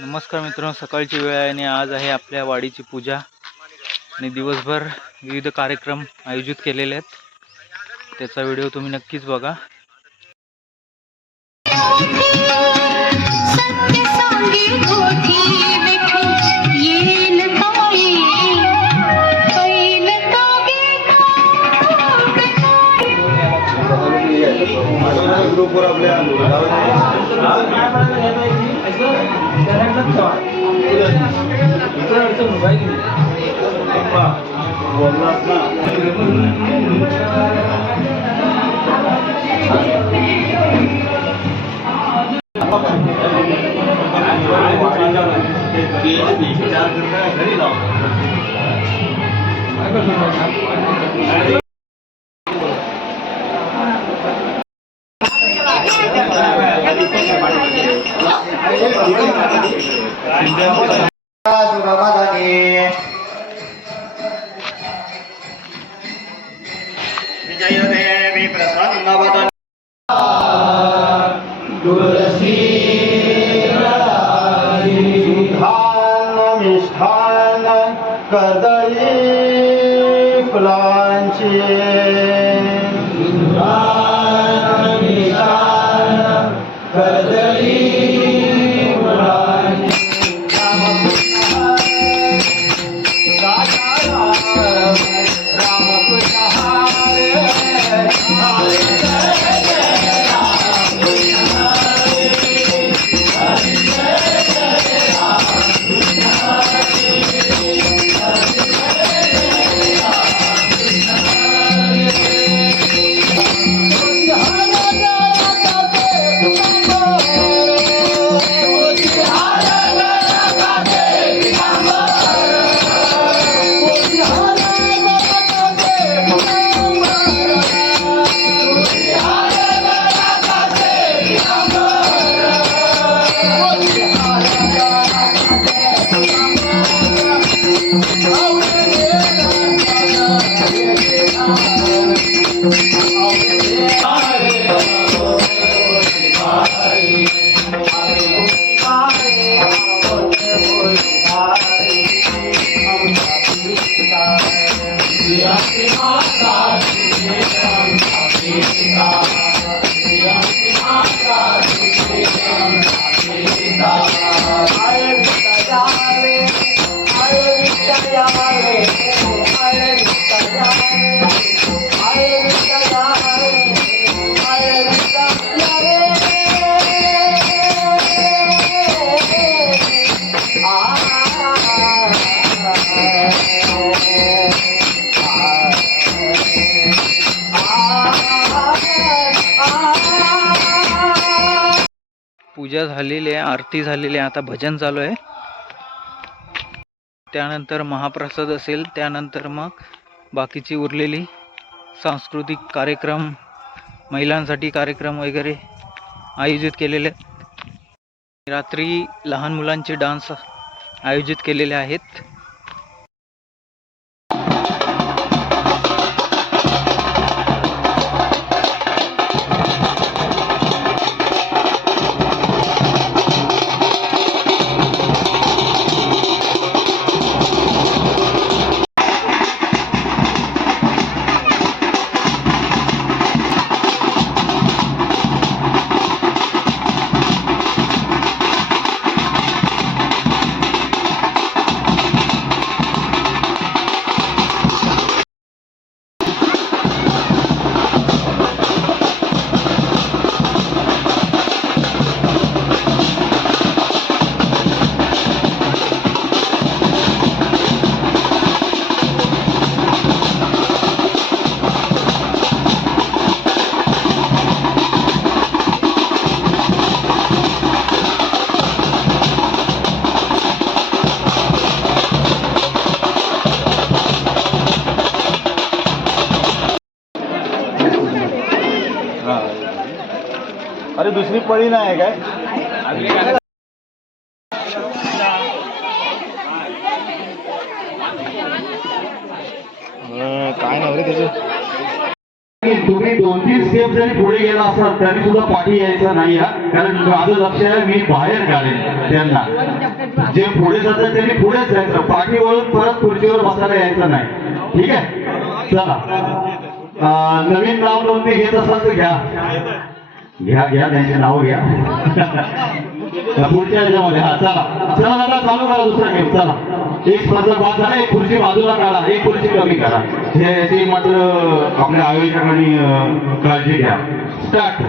नमस्कार मित्रांनो सकाळची वेळ आहे आणि आज आहे आपल्या वाडीची पूजा. आणि दिवसभर विविध कार्यक्रम आयोजित केलेले आहेत. त्याचा व्हिडिओ तुम्ही नक्कीच बघा. ग्रुपवर आपल्या चार घरी लाव विजयदेवी Hare पूजा झालेली आहे आरती झालेली आहे आता भजन चालू आहे. त्यानंतर महाप्रसाद असेल त्यानंतर मग बाकीची उरलेली सांस्कृतिक कार्यक्रम महिलांसाठी कार्यक्रम वगैरे आयोजित केलेले आहेत. रात्री लहान मुलांचे डान्स आयोजित केलेले आहेत. अरे दुसरी पळी नाही काय? काय नाव रे त्याचं? तुम्ही दोन तीन स्टेप जरी पुढे गेला असाल तरी सुद्धा पाठी यायचं नाही हा. कारण माझं लक्ष आहे मी बाहेर काढेन त्यांना. जे पुढे जातात त्यांनी पुढेच जायचं पाठी वळून परत खुर्चीवर बसायला यायचं नाही. ठीक आहे? चला. नवीन नाव नोंदणी घेत असाल तर घ्या. घ्या घ्या त्यांचे नाव घ्या. पुढच्या याच्यामध्ये हा चला. चला आता चालू करा दुसरा गेम चला. एक स्पर्धा बाद झाला एक खुर्ची बाजूला काढा एक खुर्ची कमी करा. हे याची मात्र आपल्या आयोजकांनी काळजी घ्या. स्टार्ट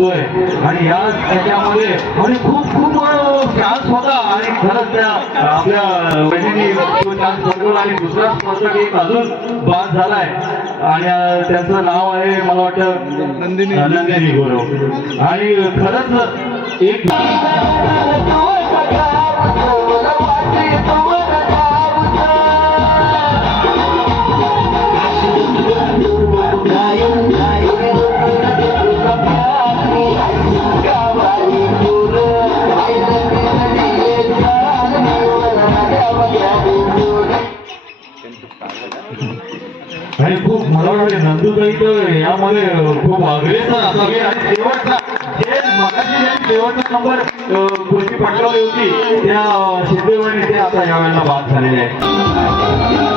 पाहतोय आणि या त्याच्यामध्ये आणि खूप खूप चान्स होता आणि खरंच त्या आपल्या तो पटवला आणि दुसरा स्पर्धक एक अजून बाद झालाय. आणि त्याचं नाव आहे मला वाटतं नंदिनी. नंदिनी गुरव आणि खरंच एक तर यामध्ये खूप अग्रेसर असावी शेवटचा शेवटचा नंबर कृषी पटकावली होती त्या शिंदेवाडी ते आता यावेळेला बाद झालेले आहे.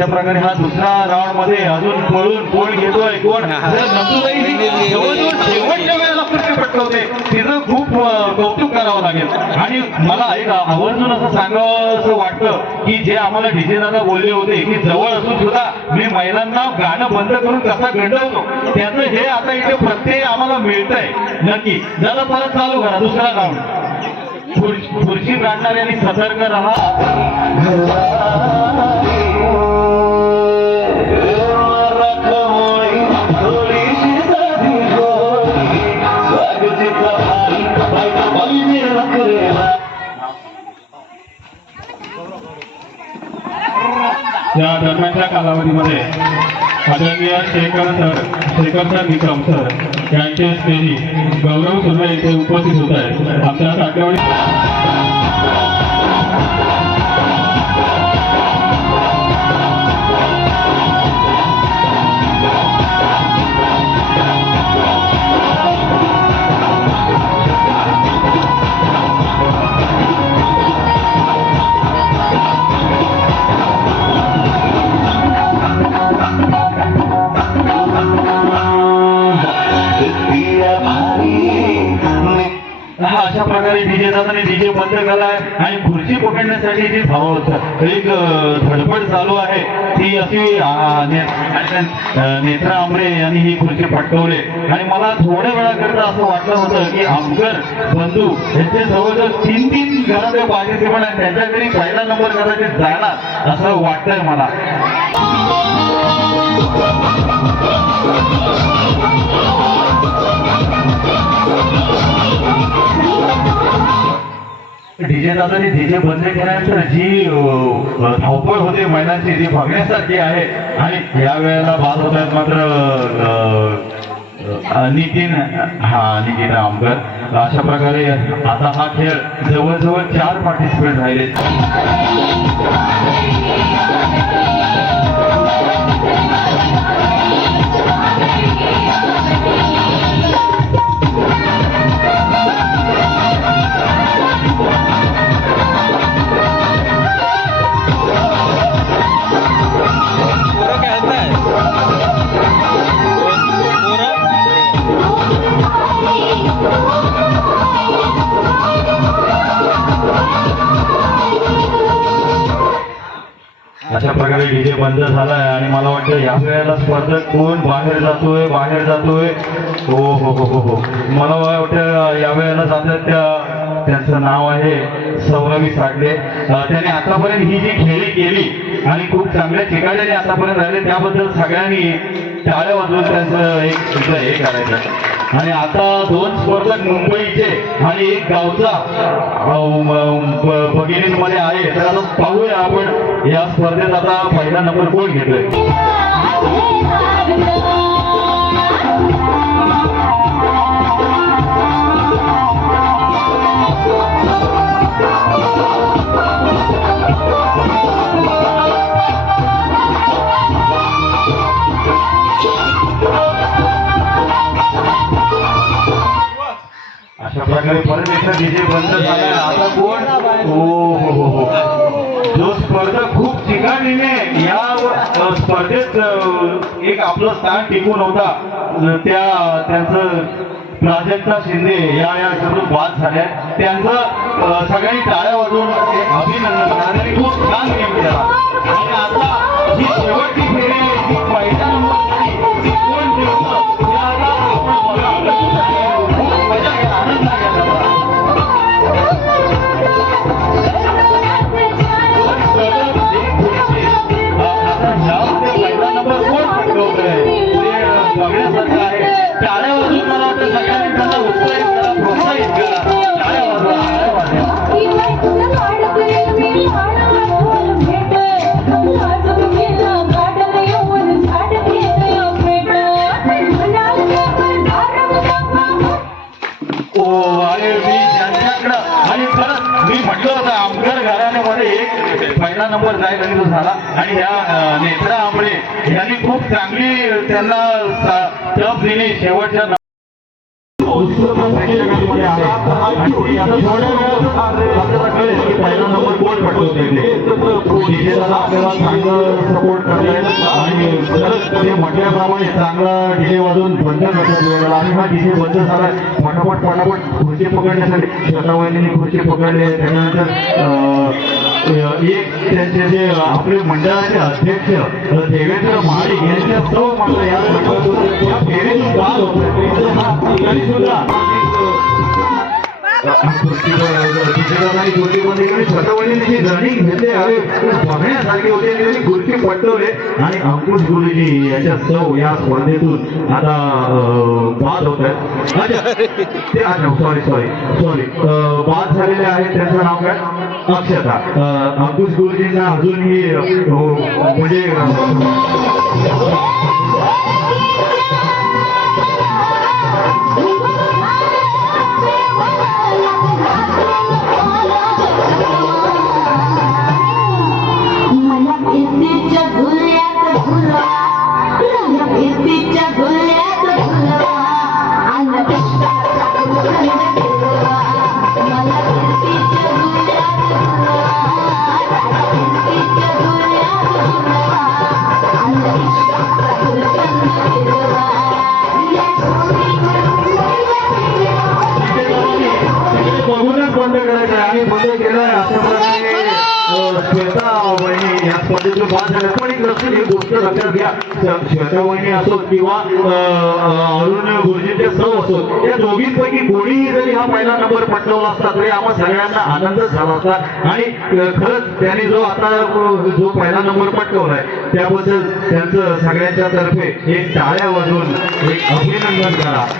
अशा प्रकारे हा दुसरा राऊंडमध्ये अजून पळून कोण घेतोय. कोण? जर नंदुताई जवळजवळ शेवटच्या वेळेला कुस्ती पटकवते तिचं खूप कौतुक करावं लागेल. आणि मला एक आवर्जून असं सांगावं असं वाटतं की जे आम्हाला डीजे दादा बोलले होते की जवळ असून सुद्धा मी महिलांना गाणं बंद करून कसा गंडवतो त्याचं हे आता इथे प्रत्यय आम्हाला मिळतंय. नक्की. दादा परत चालू करा दुसरा राऊंड खुर्ची काढणाऱ्यांनी सतर्क राहा. या दरम्यानच्या कालावधीमध्ये आदरणीय Shekhar sir Shekhar sir Vikram sir यांचे स्नेही गौरव सुर्वे इथे उपस्थित होत आहेत. आमच्या साठवणी अशा प्रकारे डीजे जाताना डीजे बंद केलाय आणि खुर्ची पकडण्यासाठी जी धाव एक धडपड चालू आहे ती अशी नेत्रा आमरे यांनी ही खुर्ची पटकवली. आणि मला थोड्या वेळाकरता असं वाटलं होतं की आमकर बंधू यांचे जवळजवळ तीन तीन घरातले पार्टिसिपंट आहेत. त्यांच्या घरी पहिला नंबर कदाचित जाणार असं वाटतंय मला. डीजे दादा डीजे बंद केल्यानंतर जी धावपळ होते महिलांची ती बघण्यासारखी आहे आणि या वेळेला बाद होत आहेत मात्र नितीन हा नितीन आमकर अशा प्रकारे आता हा खेळ जवळजवळ चार पार्टिसिपेंट राहिले. या वेळेला स्पर्धक कोण बाहेर जातोय बाहेर जातोय? हो हो हो हो हो. मला वाटतं या वेळेला जातात त्या त्यांचं नाव आहे सौरवी सागडे त्याने आतापर्यंत ही जी खेळी केली आणि खूप चांगल्या ठिकाणी आतापर्यंत राहिले त्याबद्दल सगळ्यांनी टाळ्या वाजवून त्यांचं एक हे करायचं. आणि आता दोन स्पर्धक मुंबईचे आणि एक गावचा. भगिनींमध्ये आहे. तर आता पाहूया आपण या स्पर्धेत आता पहिला नंबर कोण घेतोय? प्रकारे परत एकदा डीजे बंद झालाय आता कोण? हो हो हो हो जो स्पर्धक खूप चिकाटीने या स्पर्धेत एक आपलं स्थान टिकून होता. त्या त्यांचं प्राजक्ता शिंदे या या याच्यातून बाद झाल्या. त्यांचं सगळ्यांनी टाळ्या वाजवून अभिनंदन खूप छान गेम केला. आणि आता ही शेवटची फेरी बघण्यासारखं आहे टाळ्या वाजून मला सगळ्यांनी उत्साहित करा प्रोत्साहित करा टाळ्या वाजवा टाळ्या ओ अरे मी आणि परत मी म्हटलं होतं आमकर घराण्यामध्ये एक पहिला नंबर जाईल आणि तो झाला. आणि ह्या नेत्रा चांगली त्यांना तप दिली शेवटच्या प्रेक्षकांमध्ये आहे. आणि थोड्या वेळात आपल्याला कळेल की पहिला नंबर कोण आपल्याला चांगलं सपोर्ट आणि खरंच ते म्हटल्याप्रमाणे चांगला डीजे वाजून बंद करतात आणि हा डीजे बंद झाला फटाफट फटाफट खुर्ची पकडण्यासाठी स्वतः खुर्ची पकडले त्याच्यानंतर अं, एक त्यांचे जे आपले मंडळाचे अध्यक्ष देवेंद्र महाडिक यांच्या सौ मात्र या मंडळातून घेतले आहे बघण्यासारखे होते आणि त्यांनी गुरुजी पटवले आणि अंकुश गुरुजी याच्या सौ या स्पर्धेतून आता बाद होत आहेत ते सॉरी सॉरी सॉरी बाद झालेले आहेत त्यांचं नाव काय अक्षता अंकुश गुरुजींना अजूनही म्हणजे एक ही गोष्ट लक्षात घ्या. श- श्वेता वहिनी असो किंवा अरुण गुरुजींचे सौ असो या दोघींपैकी कोणीही जरी हा पहिला नंबर पटकवला असता तरी आम्हा सगळ्यांना आनंद झाला असता. आणि खरंच त्यांनी जो आता जो पहिला नंबर पटकवलाय त्याबद्दल त्यांचं सगळ्यांच्या तर्फे एक टाळ्या वाजवून एक अभिनंदन करा.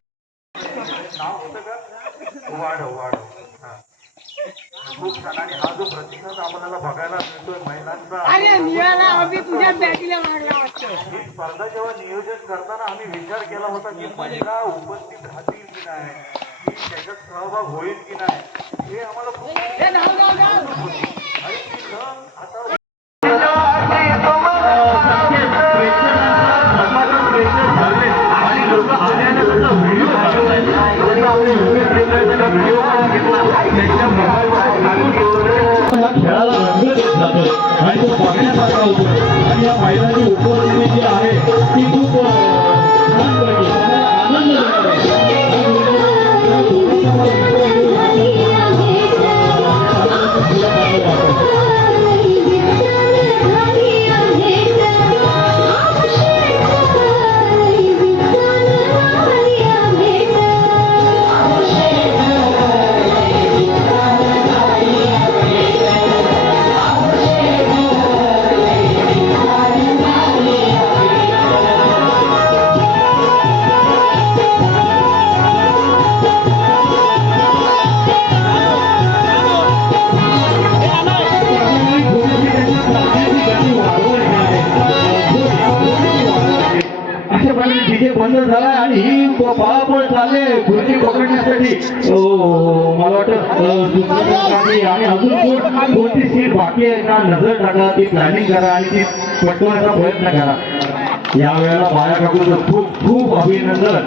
खूप छान आणि हा जो प्रतिसाद आम्हाला बघायला मिळतोय महिलांचा अरे निळाला आम्ही तुझ्या बॅगीला मारला वाटतं. ही स्पर्धा जेव्हा नियोजन करताना आम्ही विचार केला होता की महिला उपस्थित राहतील की नाही? की त्याच्यात सहभाग होईल की नाही? हे आम्हाला खूप आणि ती आता पकडण्यासाठी अं, मला वाटतं दुसऱ्या आणि अजून कोण कोणती सीट बाकी आहे का? नजर टाका ती प्लॅनिंग करा आणि ती पटवण्याचा प्रयत्न करा. या वेळेला बाया काकूचं खूप खूप अभिनंदन.